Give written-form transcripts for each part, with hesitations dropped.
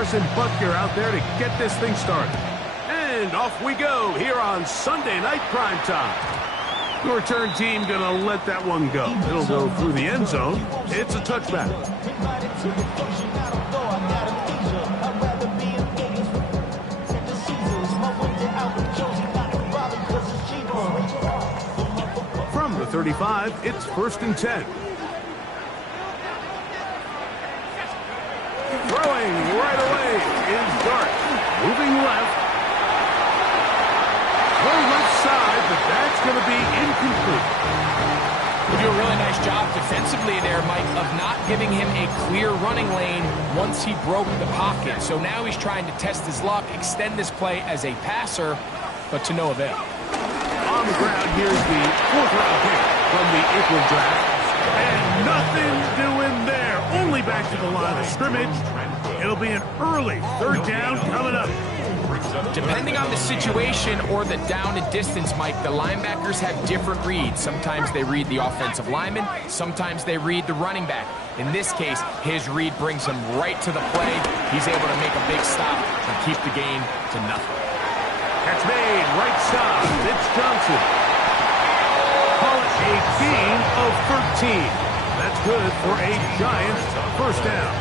Harrison Butker out there to get this thing started. And off we go here on Sunday Night Primetime. The return team gonna let that one go. It'll go through the end zone. It's a touchback. From the 35, it's 1st and 10. Throwing right away is Dart. Moving left. Throw left side, but that's going to be incomplete. You do a really nice job defensively there, Mike, of not giving him a clear running lane once he broke the pocket. So now he's trying to test his luck, extend this play as a passer, but to no avail. On the ground, here's the 4th-round pick from the April draft. And nothing doing there. Only back to the line of scrimmage. It'll be an early 3rd down coming up. Depending on the situation or the down and distance, Mike, the linebackers have different reads. Sometimes they read the offensive lineman. Sometimes they read the running back. In this case, his read brings him right to the play. He's able to make a big stop and keep the gain to nothing. Catch made, right side. It's Johnson. Call it a gain of 13. That's good for a Giants 1st down.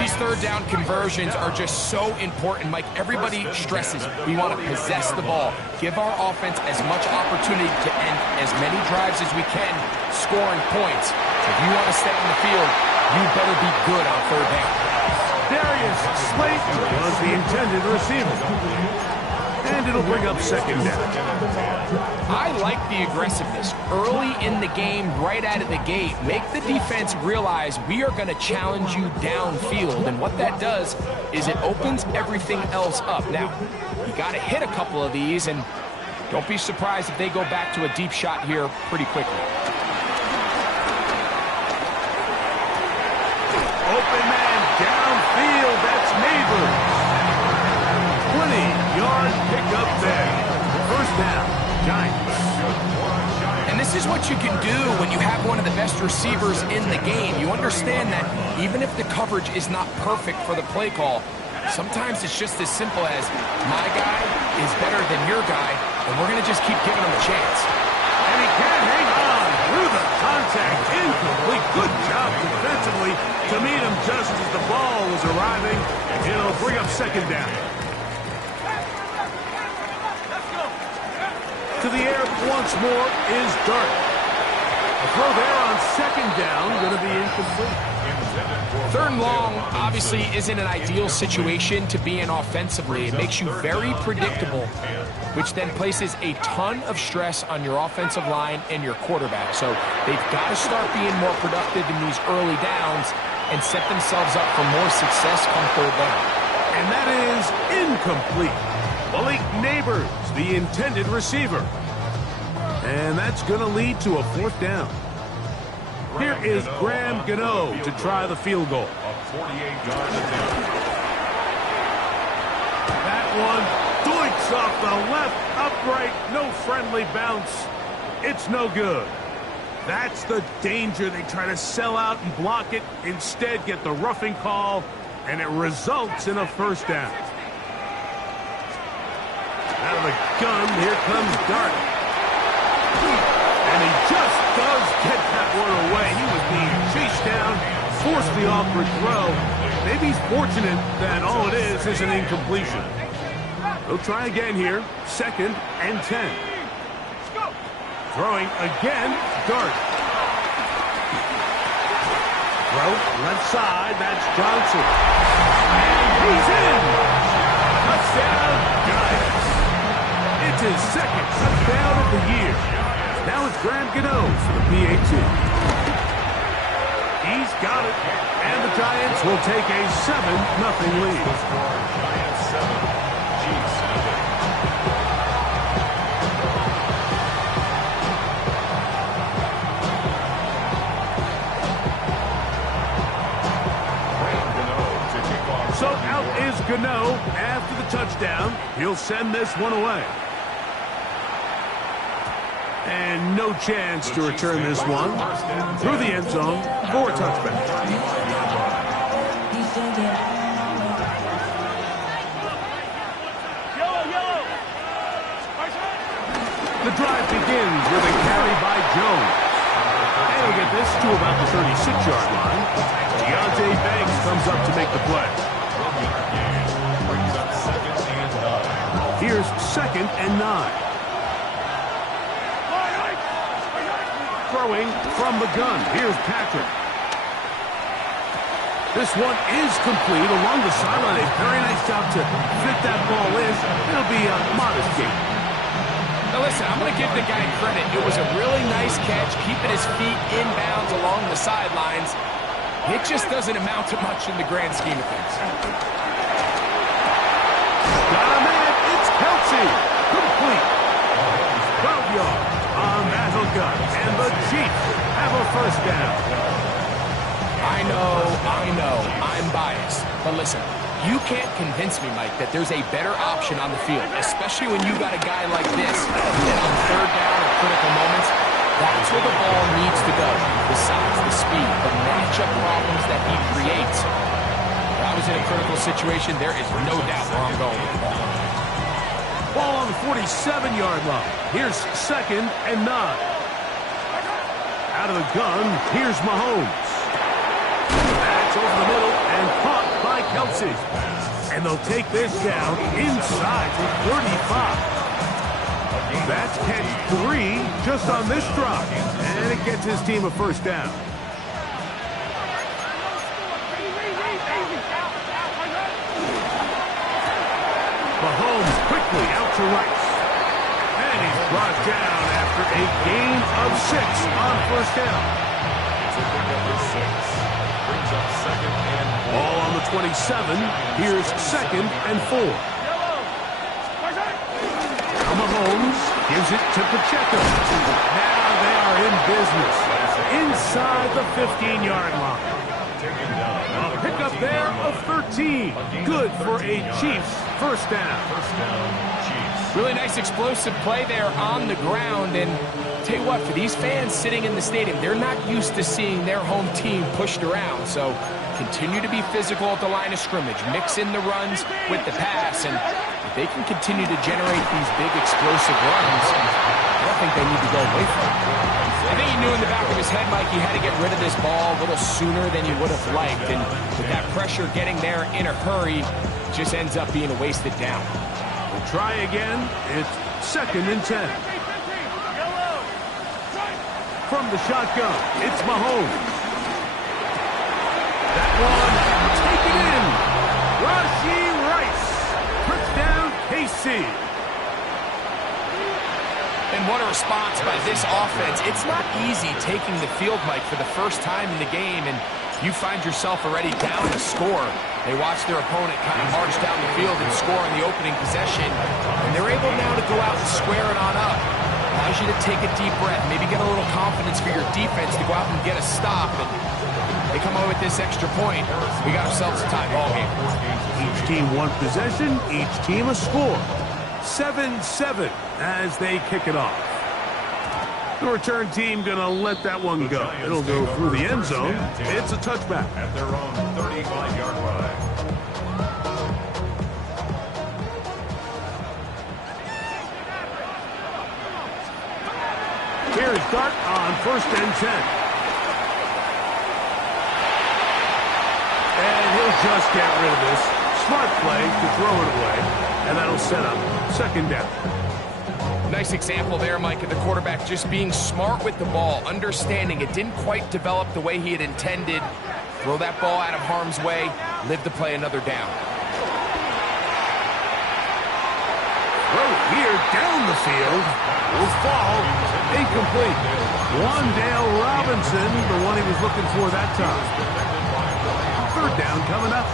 These 3rd down conversions are just so important, Mike. Everybody stresses we want to possess the ball, give our offense as much opportunity to end as many drives as we can, scoring points. So if you want to stay on the field, you better be good on 3rd down. Darius Slayton was the intended receiver. And it'll bring up 2nd down. I like the aggressiveness early in the game, right out of the gate. Make the defense realize we are going to challenge you downfield. And what that does is it opens everything else up. Now, you got to hit a couple of these, and don't be surprised if they go back to a deep shot here pretty quickly. Open man downfield. That's Neighbors. 20-yard pickup there. 1st down, Giants. And this is what you can do when you have one of the best receivers in the game. You understand that even if the coverage is not perfect for the play call, sometimes it's just as simple as my guy is better than your guy, and we're going to just keep giving him a chance. And he can hang on through the contact. Incomplete. Good job defensively to meet him just as the ball was arriving. It'll bring up 2nd down. To the air once more is Dart. A throw there on 2nd down, going to be incomplete. 3rd and long obviously isn't an ideal situation to be in offensively. It makes you very predictable, which then places a ton of stress on your offensive line and your quarterback. So they've got to start being more productive in these early downs and set themselves up for more success come 3rd down. And that is incomplete. Malik Neighbors, the intended receiver. And that's going to lead to a 4th down. Here is Graham Gano to try the field goal. That one doinks off the left upright, no friendly bounce. It's no good. That's the danger. They try to sell out and block it, instead get the roughing call, and it results in a 1st down. Out of the gun, here comes Dart. And he just does get that one away. He was being chased down, forced the awkward throw. Maybe he's fortunate that all it is an incompletion. He'll try again here, 2nd and 10. Throwing again, Dart. Throw, left side, that's Johnson. And he's in! Touchdown, Giants. It's his 2nd touchdown of the year. Now it's Graham Gano for the PAT. He's got it, and the Giants will take a 7-0 lead. Giants 7, Chiefs 7. So out is Gano after the touchdown. He'll send this one away. And no chance to return this one through the end zone for a touchback. The drive begins with a carry by Jones. And he'll get this to about the 36-yard line. Deontay Banks comes up to make the play. Here's 2nd and 9. Throwing from the gun. Here's Patrick. This one is complete along the sideline. A very nice job to fit that ball in. It'll be a modest gain. Now listen, I'm going to give the guy credit. It was a really nice catch, keeping his feet inbounds along the sidelines. It just doesn't amount to much in the grand scheme of things. Got him in. It's Kelsey. Complete. 12 yards on that hookup. And the Chiefs have a first down. I know, I'm biased. But listen, you can't convince me, Mike, that there's a better option on the field, especially when you got a guy like this that on 3rd down at critical moments, that's where the ball needs to go. The size, the speed, the matchup problems that he creates. If I was in a critical situation, there is no doubt where I'm going with the ball. Ball on the 47-yard line. Here's 2nd and 9. Out of the gun, here's Mahomes. That's over the middle and caught by Kelsey. And they'll take this down inside the 35. That's catch 3 just on this drive. And it gets his team a first down. Mahomes quickly out to Rice. And he's brought down after a gain of 6 on first down. Ball on the 27. Here's 2nd and 4. Now Mahomes gives it to Pacheco. Now they are in business inside the 15-yard line. A pickup there of 13. Good for a Chiefs first down. Really nice explosive play there on the ground. And tell you what, for these fans sitting in the stadium, they're not used to seeing their home team pushed around. So continue to be physical at the line of scrimmage. Mix in the runs with the pass. And if they can continue to generate these big explosive runs, I don't think they need to go away from it. I think he knew in the back of his head, Mike, he had to get rid of this ball a little sooner than he would have liked. And with that pressure getting there in a hurry, it just ends up being a wasted down. We'll try again. It's 2nd and 10. From the shotgun, it's Mahomes. That one, taken in. Rashee Rice. Touchdown, KC. And what a response by this offense. It's not easy taking the field, Mike, for the first time in the game, and you find yourself already down a score. They watch their opponent kind of march down the field and score in the opening possession, and they're able now to go out and square it on up. Allows you to take a deep breath, maybe get a little confidence for your defense to go out and get a stop, and they come away with this extra point. We got ourselves a tie ball game. Each team one possession, each team a score. 7-7 as they kick it off. The return team going to let that one go. It'll go through the end zone. It's a touchback. At their own 35-yard line. Here's Dart on 1st and 10. And he'll just get rid of this. Smart play to throw it away. And that'll set up 2nd down. Nice example there, Mike, of the quarterback just being smart with the ball, understanding it didn't quite develop the way he had intended. Throw that ball out of harm's way, live to play another down. Throw here down the field. Will fall. Incomplete. Wandale Robinson, the one he was looking for that time. 3rd down coming up.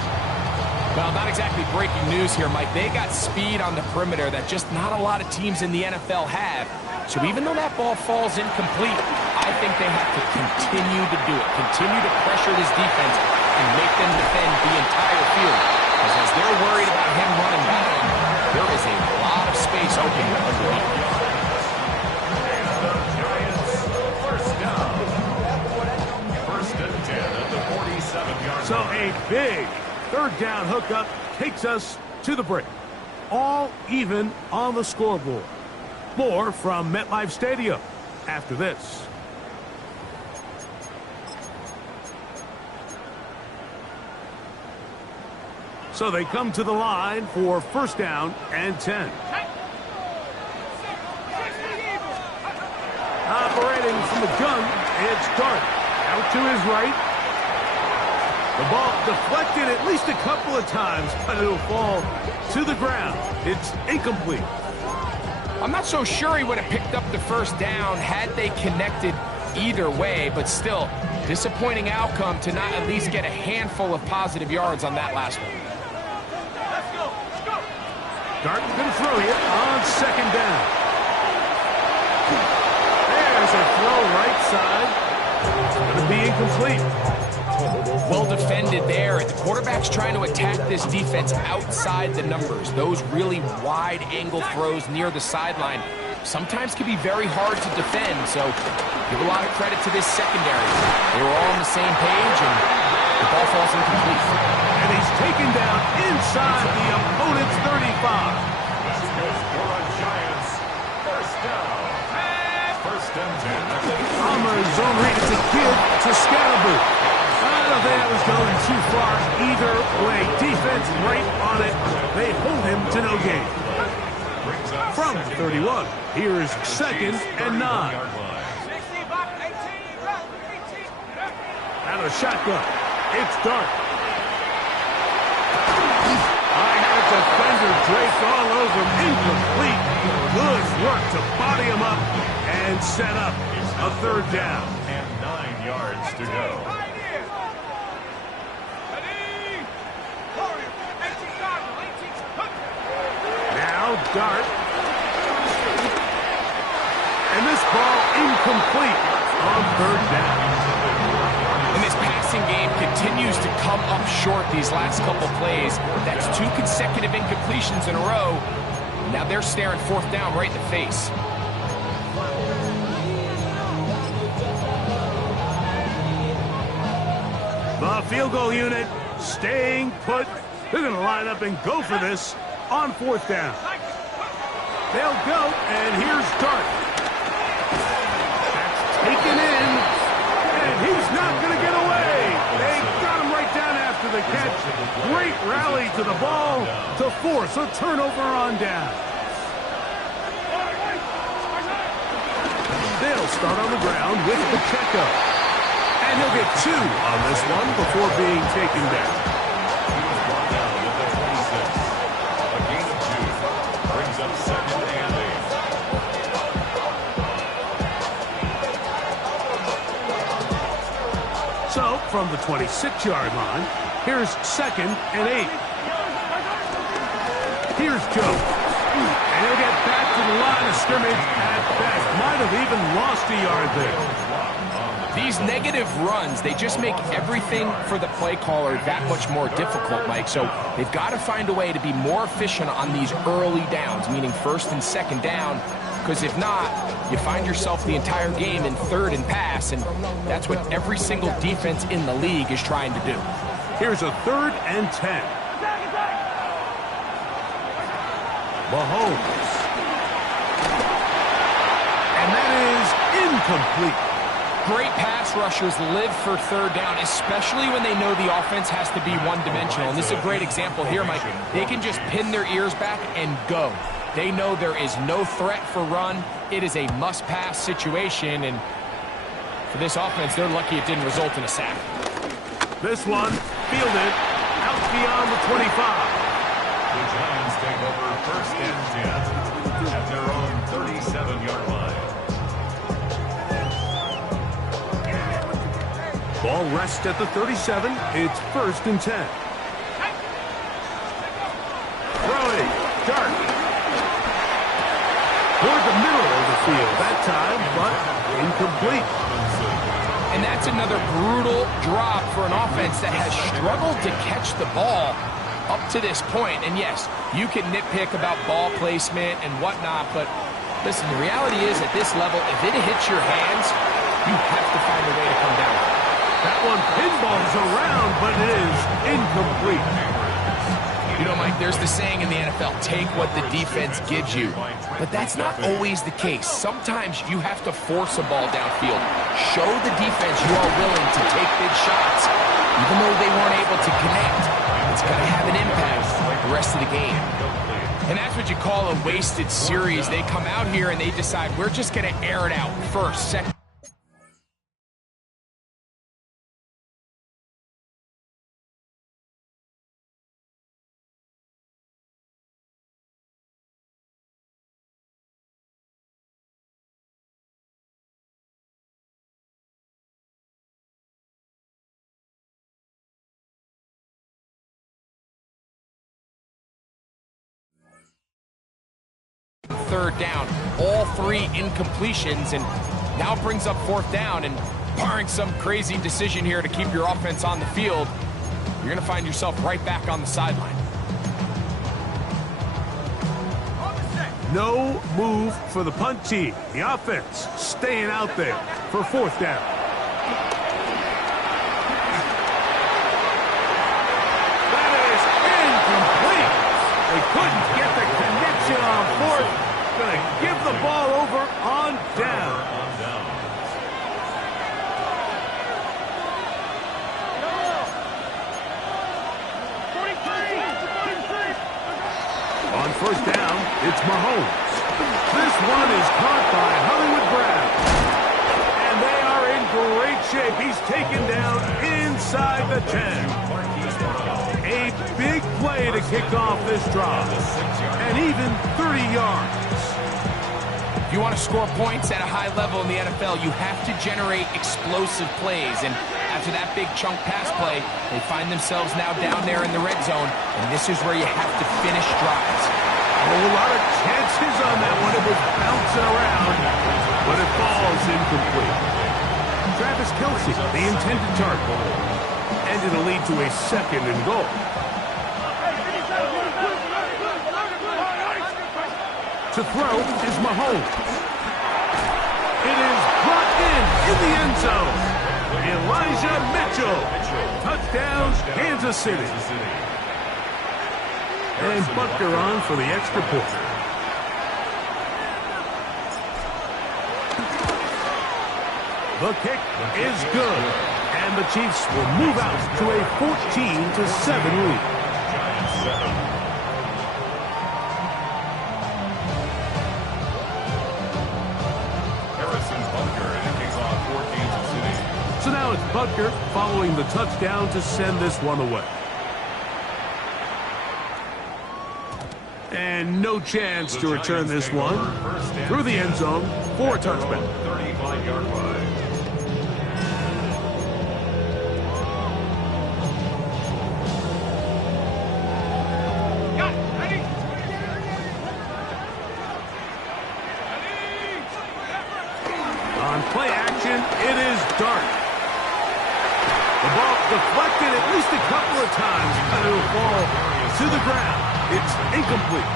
Well, not exactly breaking news here, Mike. They got speed on the perimeter that just not a lot of teams in the NFL have. So even though that ball falls incomplete, I think they have to continue to do it. Continue to pressure this defense and make them defend the entire field. Because as they're worried about him running down, there is a lot of space open underneath. First and 10 at the 47-yard line. So a big 3rd down hookup takes us to the break. All even on the scoreboard. More from MetLife Stadium after this. So they come to the line for first down and 10. Operating from the gun, it's Dart. Out to his right. The ball deflected at least a couple of times, but it'll fall to the ground. It's incomplete. I'm not so sure he would have picked up the first down had they connected either way, but still, disappointing outcome to not at least get a handful of positive yards on that last one. Dart going to throw you on second down. There's a throw right side. It's going to be incomplete. Well defended there. The quarterback's trying to attack this defense outside the numbers. Those really wide angle throws near the sideline sometimes can be very hard to defend, so give a lot of credit to this secondary. They were all on the same page, and the ball falls incomplete. And he's taken down inside the opponent's 35. This goes for a Giants first down. First and 10. On the zone read, it's a kid to Scalaboo. I don't think that was going too far either way. Defense right on it. They hold him to no gain. From the 31, here's second and 9. Out of shotgun, it's Dart. I had a defender draped all over him. Incomplete. Good work to body him up and set up a third down. And 9 yards to go. Now Dart. And this ball incomplete on third down. And this passing game continues to come up short these last couple plays. That's 2 consecutive incompletions in a row. Now they're staring fourth down right in the face. The field goal unit staying put. They're going to line up and go for this on fourth down. They'll go, and here's Dart. That's taken in, and he's not going to get away. They got him right down after the catch. Great rally to the ball to force a turnover on down. They'll start on the ground with Pacheco. And he'll get 2 on this one before being taken down. A gain of 2 brings up second and 8. So, from the 26-yard line, here's second and 8. Here's Joe. And he'll get back to the line of scrimmage at best. Might have even lost a yard there. These negative runs, they just make everything for the play caller that much more difficult, Mike. So they've got to find a way to be more efficient on these early downs, meaning first and second down, because if not, you find yourself the entire game in third and pass, and that's what every single defense in the league is trying to do. Here's a third and 10. Mahomes. And that is incomplete. Great pass rushers live for third down, especially when they know the offense has to be one-dimensional. And this is a great example here, Mike. They can just pin their ears back and go. They know there is no threat for run. It is a must-pass situation, and for this offense, they're lucky it didn't result in a sack. This one fielded out beyond the 25. The Giants take over first and 10 at their own 37-yard line. Ball rests at the 37. It's first and 10. Throwing. Dart. Toward the middle of the field that time, but incomplete. And that's another brutal drop for an offense that has struggled to catch the ball up to this point. And yes, you can nitpick about ball placement and whatnot, but listen, the reality is at this level, if it hits your hands, you have to find a way to come down. That one pinballs around, but it is incomplete. You know, Mike, there's the saying in the NFL, take what the defense gives you. But that's not always the case. Sometimes you have to force a ball downfield. Show the defense you are willing to take big shots, even though they weren't able to connect. It's going to have an impact the rest of the game. And that's what you call a wasted series. They come out here and they decide, we're just going to air it out first, second. Third down, all 3 incompletions, and now brings up 4th down. And barring some crazy decision here to keep your offense on the field, you're going to find yourself right back on the sideline. No move for the punt team. The offense staying out there for 4th down. That is incomplete. They couldn't get the connection on 4th. Going to give the ball over on down. On 1st down, it's Mahomes. This one is caught by Hollywood Brown. And they are in great shape. He's taken down inside the 10. A big play to kick off this drive. And even 30 yards. If you want to score points at a high level in the NFL, you have to generate explosive plays. And after that big chunk pass play, they find themselves now down there in the red zone. And this is where you have to finish drives. A lot of chances on that one. It was bouncing around, but it falls incomplete. Travis Kelce, the intended target. And it'll lead to a 2nd and goal. To throw is Mahomes. It is brought in the end zone. Elijah Mitchell. Touchdown, Kansas City. And Butker on for the extra point. The kick is good. And the Chiefs will move out to a 14-7 lead. So now it's Butker following the touchdown to send this one away. And no chance to return this one through the end zone for a touchback. 35-yard line. On play action, it is Dart. The ball deflected at least a couple of times, and it will fall to the ground. It's incomplete.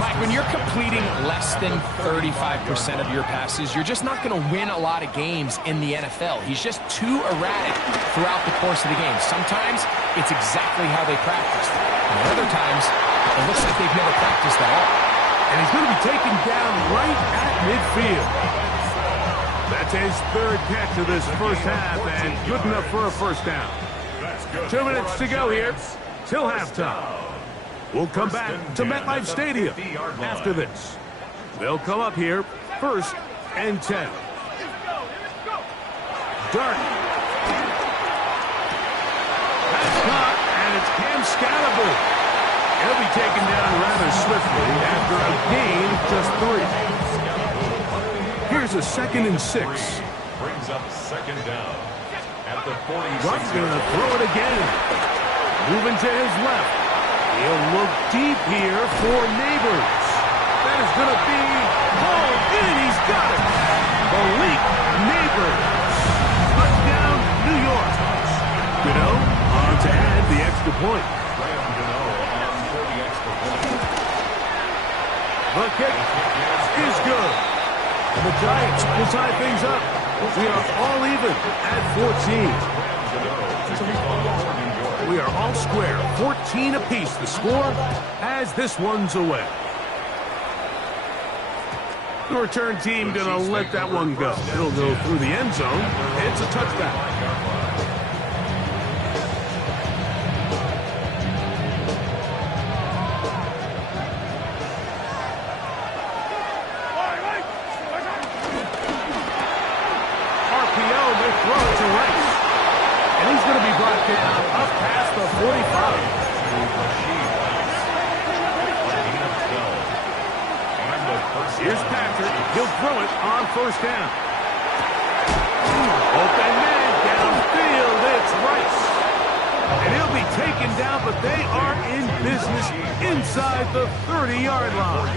Mike, when you're completing less than 35% of your passes, you're just not going to win a lot of games in the NFL. He's just too erratic throughout the course of the game. Sometimes it's exactly how they practiced. And other times, it looks like they've never practiced at all. And he's going to be taken down right at midfield. That's his 3rd catch of this first half, and good enough for a 1st down. 2 minutes to go here till halftime. We'll come back to MetLife Stadium after this. They'll come up here 1st and 10. Dart. That's caught, and it's Cam Scalaboo. He'll be taken down rather swiftly after a gain of just 3. Here's a 2nd and 6. Brings up 2nd down at the 46. Rutt's going to throw it again. Moving to his left. He'll look deep here for Neighbors. That is going to be hauled in. He's got it. Malik Neighbors. Touchdown, New York. Gano on to add the extra point. The kick is good. And the Giants will tie things up. We are all even at 14. We are all square. 14 apiece the score as this one's away. The return team going to let that one go. It'll go through the end zone. It's a touchback. Up past the 45. Here's Patrick. He'll throw it on first down. Open man downfield. It's Rice. And he'll be taken down, but they are in business inside the 30-yard line.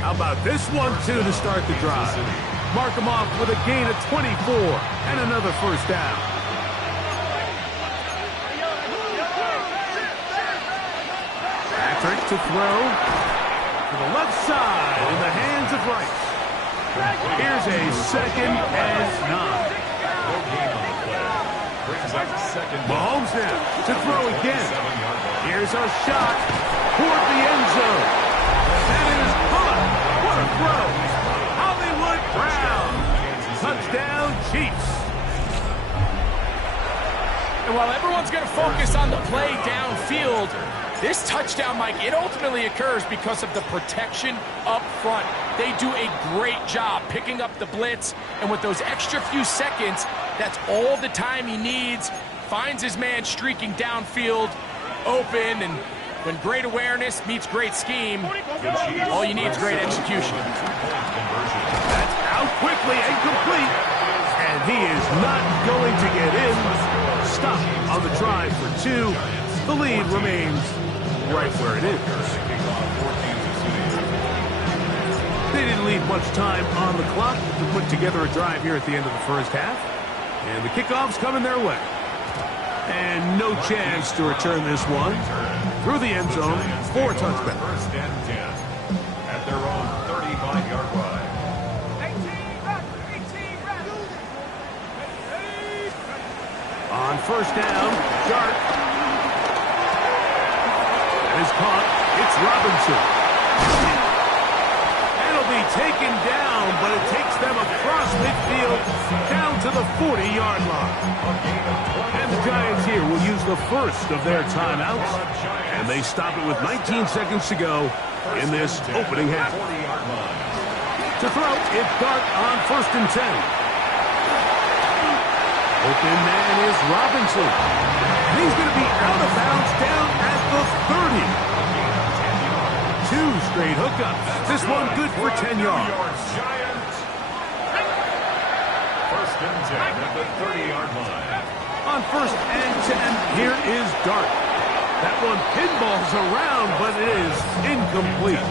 How about this one, too, to start the drive? Mark him off with a gain of 24 and another first down. Patrick to throw to the left side in the hands of Rice. Here's a 2nd and 9. Mahomes now to throw again. Here's a shot toward the end zone. That is caught. What a throw. Hollywood Brown. Touchdown Chiefs. And while everyone's going to focus on the play downfield, this touchdown, Mike, it ultimately occurs because of the protection up front. They do a great job picking up the blitz, and with those extra few seconds, that's all the time he needs. Finds his man streaking downfield, open, and when great awareness meets great scheme, all you need is great execution. That's out quickly and complete, and he is not going to get in. Stop on the drive for 2. The lead remains right where it is. They didn't leave much time on the clock to put together a drive here at the end of the first half. And the kickoff's coming their way. And no chance to return this one through the end zone for a touchback. First and 10 at their own 35-yard line. On first down, Dart. Is caught. It's Robinson. And it'll be taken down, but it takes them across midfield down to the 40-yard line. And the Giants here will use the first of their timeouts, and they stop it with 19 seconds to go in this opening half. To throw, it's Dart on first and 10. Open man is Robinson. And he's going to be out of bounds down at the 30. 2 straight hookups. This one good for 10 yards. First and 10 at the 30-yard line. On first and 10, here is Dart. That one pinballs around, but it is incomplete.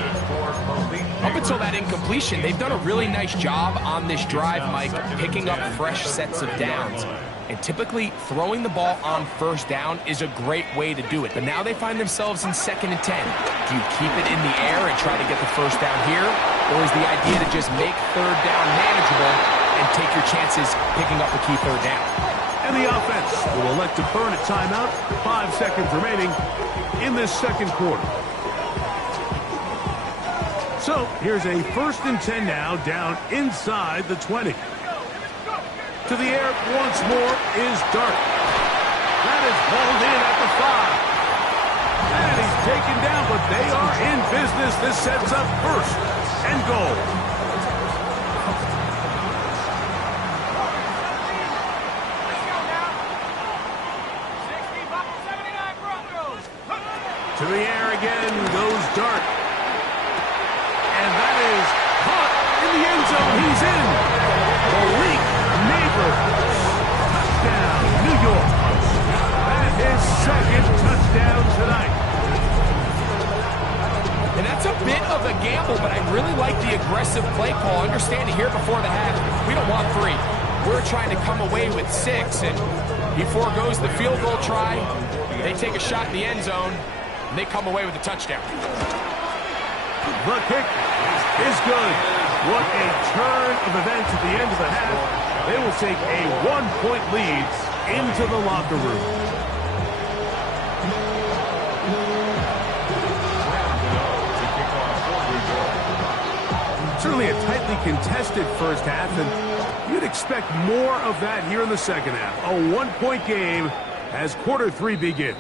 Up until that incompletion, they've done a really nice job on this drive, Mike, picking up fresh sets of downs. And typically, throwing the ball on first down is a great way to do it. But now they find themselves in 2nd and 10. Do you keep it in the air and try to get the first down here? Or is the idea to just make third down manageable and take your chances picking up a key third down? And the offense will elect to burn a timeout. 5 seconds remaining in this second quarter. So here's a first and 10 now down inside the 20. To the air once more is Dart. That is hauled in at the 5. And he's taken down, but they are in business. This sets up first and goal. To the air again goes Dart. And that is caught in the end zone. He's in. Malik Neighbors. Touchdown, New York. That is 2nd touchdown tonight. And that's a bit of a gamble, but I really like the aggressive play call. Understanding here before the half, we don't want 3. We're trying to come away with 6, and he foregoes the field goal try. They take a shot in the end zone, and they come away with a touchdown. The kick is good. What a turn of events at the end of the half. They will take a 1-point lead into the locker room. highly contested first half, and you'd expect more of that here in the second half. A one-point game as quarter 3 begins.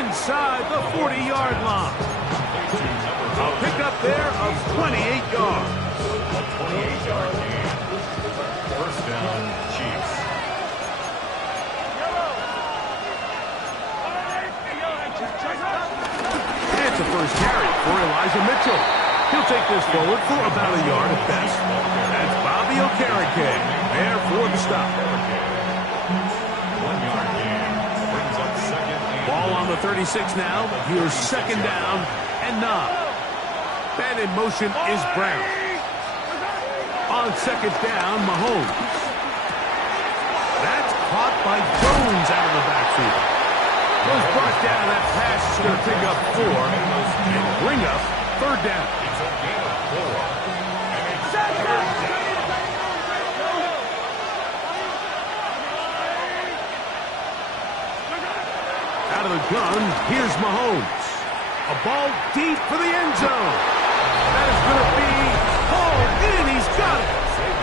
Inside the 40-yard line. A pickup there of 28 yards. A 28-yard gain. First down, Chiefs. It's a first carry for Elijah Mitchell. He'll take this forward for about a yard at best. That's Bobby Okereke there for the stop. 1-yard gain. Brings up second. Ball on the 36 now. Here's second down and 9. Man in motion is Brown. On second down, Mahomes. That's caught by Jones out of the backfield. Was brought down. That pass is going to pick up 4 and bring up third down. It's a gain of 4. Out of the gun, here's Mahomes. A ball deep for the end zone. That is going to be hauled in. He's got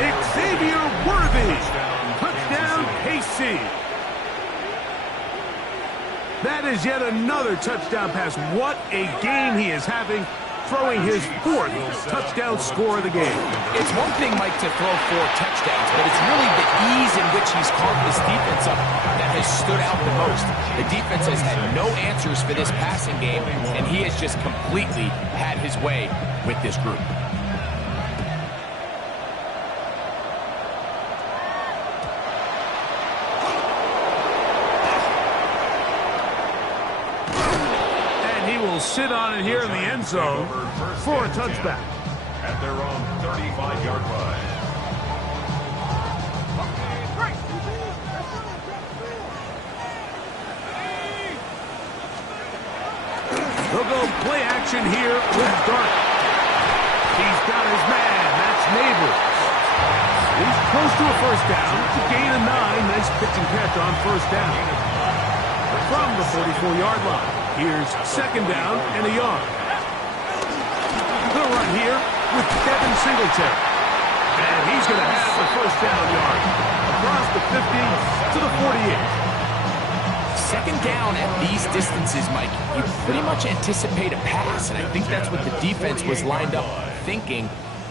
it. Xavier Worthy. Touchdown, KC. That is yet another touchdown pass. What a game he is having, throwing his 4th touchdown score of the game. It's one thing, Mike, to throw 4 touchdowns, but it's really the ease in which he's carved this defense up that has stood out the most. The defense has had no answers for this passing game, and he has just completely had his way with this group. Sit on it here in the end zone for a touchback. At their own 35-yard line. They'll go play action here with Dart. He's got his man. That's Neighbors. He's close to a first down. It's a gain of 9. Nice pitch and catch on first down. From the 44-yard line. Here's second down and a yard. They'll run here with Devin Singletary. And he's going to have the first down yard. Across the 50 to the 48. Second down at these distances, Mike, you pretty much anticipate a pass, and I think that's what the defense was lined up thinking.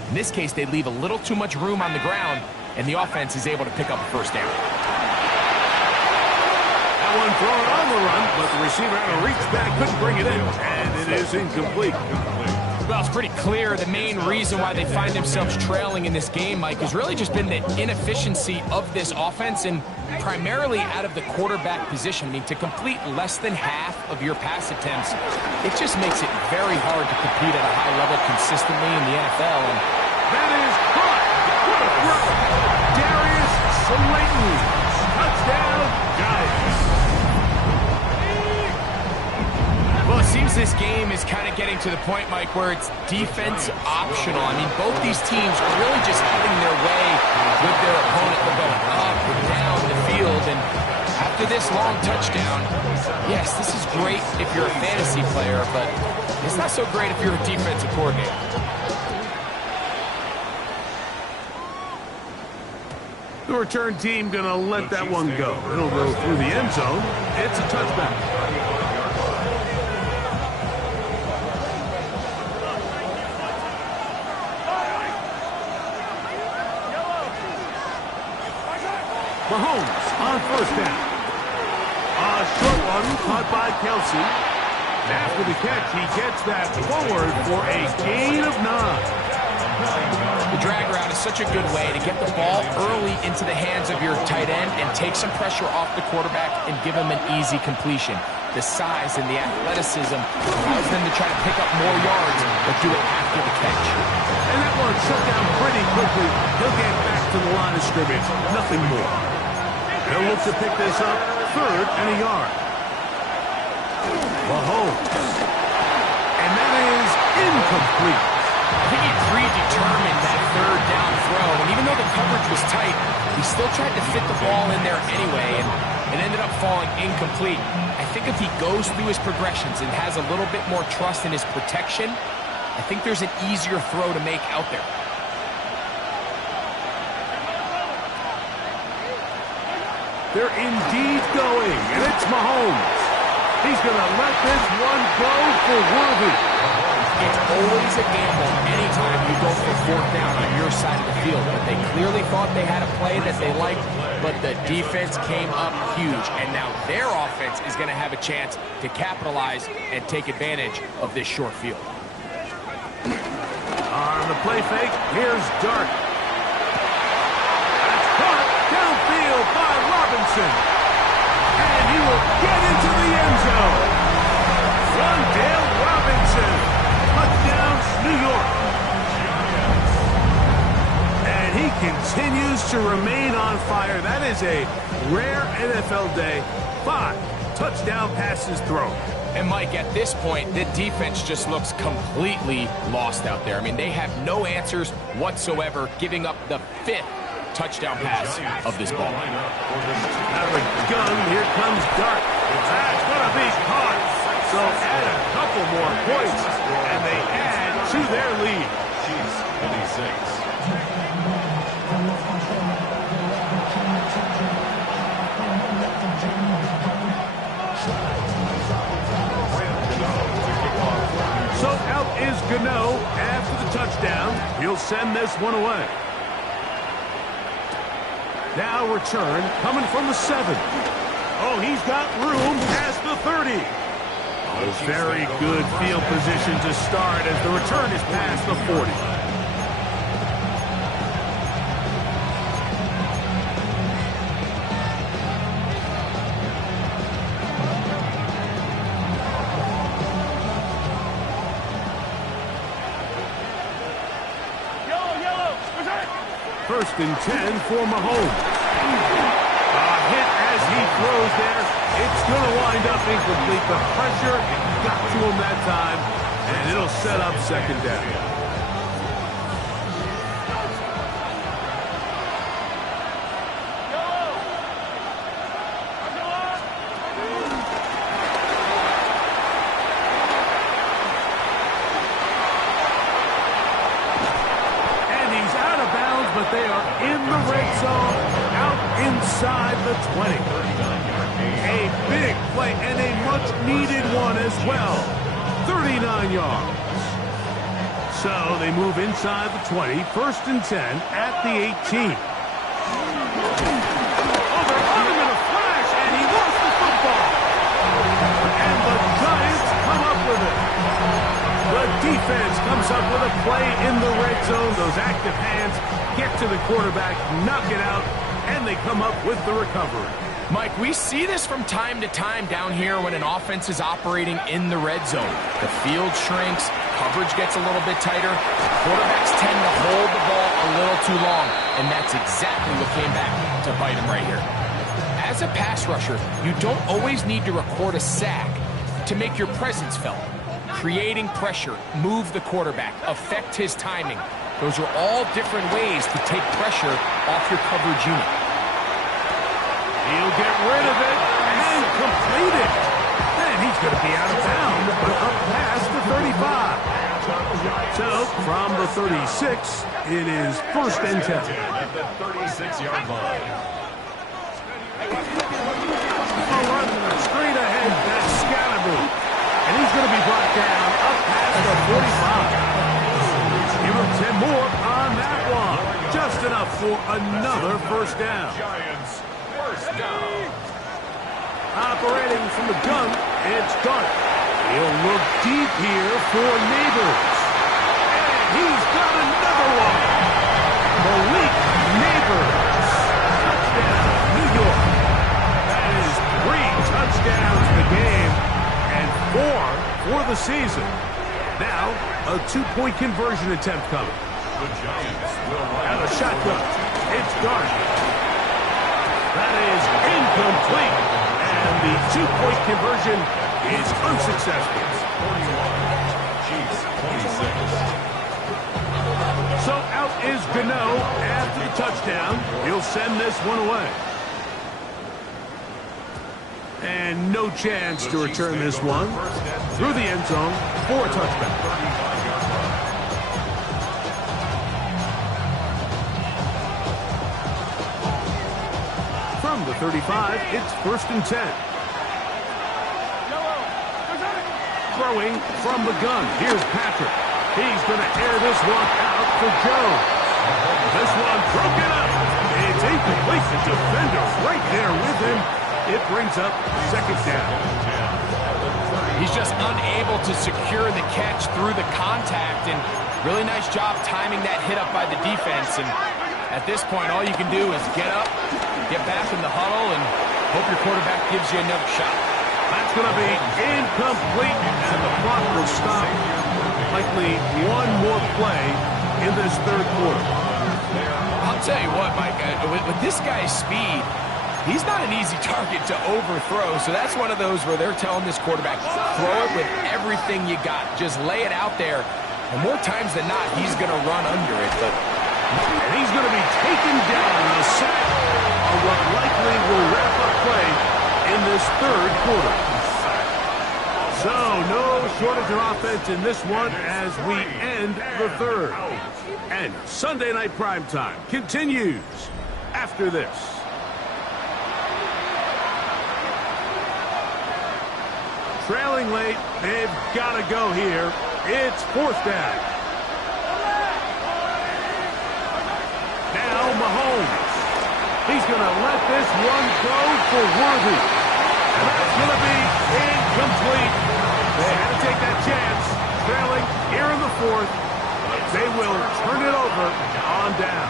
In this case, they leave a little too much room on the ground, and the offense is able to pick up a first down. One thrown on the run, but the receiver had to reach back, couldn't bring it in, and it is incomplete. Well, it's pretty clear the main reason why they find themselves trailing in this game, Mike, has really just been the inefficiency of this offense and primarily out of the quarterback position. I mean, to complete less than half of your pass attempts, it just makes it very hard to compete at a high level consistently in the NFL. And that is caught. What a throw. Darius Slayton. Touchdown, Giants. Well, it seems this game is kind of getting to the point, Mike, where it's defense optional. I mean, both these teams are really just having their way with their opponent. They're going up and down the field, and after this long touchdown, yes, this is great if you're a fantasy player, but it's not so great if you're a defensive coordinator. The return team going to let that one go. It'll go through the end zone. It's a touchback. Mahomes on first down. A short one caught by Kelsey. After the catch, he gets that forward for a gain of 9. The drag route is such a good way to get the ball early into the hands of your tight end and take some pressure off the quarterback and give him an easy completion. The size and the athleticism allows them to try to pick up more yards, but do it after the catch. And that one shut down pretty quickly. He'll get back to the line of scrimmage. Nothing more. They'll look to pick this up, third and a yard. Mahomes. incomplete. I think he predetermined that third down throw, and even though the coverage was tight, he still tried to fit the ball in there anyway, and it ended up falling incomplete. I think if he goes through his progressions and has a little bit more trust in his protection, I think there's an easier throw to make out there. They're indeed going, and it's Mahomes. He's going to let this one go for worthy. It's always a gamble anytime you go for fourth down on your side of the field, but they clearly thought they had a play that they liked, but the defense came up huge, and now their offense is going to have a chance to capitalize and take advantage of this short field. On the play fake, here's Dart. That's caught downfield by Robinson. And he will get into the end zone. Wandale Robinson. Touchdown, New York. And he continues to remain on fire. That is a rare NFL day. 5 touchdown passes thrown. And Mike, at this point, the defense just looks completely lost out there. I mean, they have no answers whatsoever, giving up the 5th touchdown pass of this ball. Out of the gun, here comes Dart. That's going to be caught. So add a couple more points, and they add to their lead. Chiefs 26. So out is Gano after the touchdown. He'll send this one away. Now return coming from the 7. Oh, he's got room past the 30. A very good field position to start as the return is past the 40. First and 10 for Mahomes. A hit as he throws there. It's going to wind up incomplete. The pressure got to him that time, and it'll set up second down. But they are in the red zone, out inside the 20. A big play and a much-needed one as well. 39 yards. So they move inside the 20, first and 10 at the 18. Oh, they're on him in a flash, and he lost the football. And the Giants come up with it. The defense comes up with a play in the red zone. Those active hands get to the quarterback, knock it out, and they come up with the recovery. Mike, we see this from time to time down here when an offense is operating in the red zone. The field shrinks, coverage gets a little bit tighter, quarterbacks tend to hold the ball a little too long, and that's exactly what came back to bite him right here. As a pass rusher, you don't always need to record a sack to make your presence felt. Creating pressure, move the quarterback, affect his timing. Those are all different ways to take pressure off your coverage unit. He'll get rid of it and complete it. And he's going to be out of bounds, but up past the 35. So from the 36, it is first and 10. At the 36-yard line. A run straight ahead, that's Scalaboo. And he's going to be brought down up past the 45. Give him 10 more on that one. Just enough for another first down. Giants, first down. Operating from the gun, it's Dart. He'll look deep here for Neighbors. And he's got another one. Malik Neighbors. Touchdown, New York. That is 3 touchdowns in the game and 4 for the season. Now, a 2-point conversion attempt coming. The Giants will Out of shotgun. It's Dart. That is incomplete. And the 2-point conversion is unsuccessful. 41. Chiefs So out is Gano after the touchdown. He'll send this one away. And no chance to return this one through the end zone for a touchback. From the 35, it's 1st and 10. Throwing from the gun. Here's Patrick. He's going to air this one out for Jones. This one broken up. It's incomplete. The defender right there with him. It brings up 2nd down. He's just unable to secure the catch through the contact, and really nice job timing that hit up by the defense. And at this point, all you can do is get up, get back in the huddle, and hope your quarterback gives you another shot. That's going to be incomplete, and the clock will stop. Likely one more play in this 3rd quarter. I'll tell you what, Mike, with this guy's speed, he's not an easy target to overthrow, so that's one of those where they're telling this quarterback, throw it with everything you got. Just lay it out there, and more times than not, he's going to run under it. And he's going to be taken down in a sack on what likely will wrap up play in this 3rd quarter. So no shortage of offense in this one as we end the 3rd. And Sunday Night Primetime continues after this. Trailing late, they've got to go here. It's 4th down. Now Mahomes. He's going to let this one go for Worthy. And that's going to be incomplete. They had to take that chance. Trailing here in the 4th. They will turn it over on down.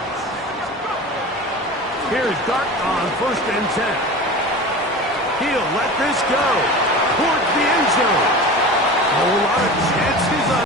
Here's Dart on 1st and 10. He'll let this go towards the end zone. A whole lot of chances on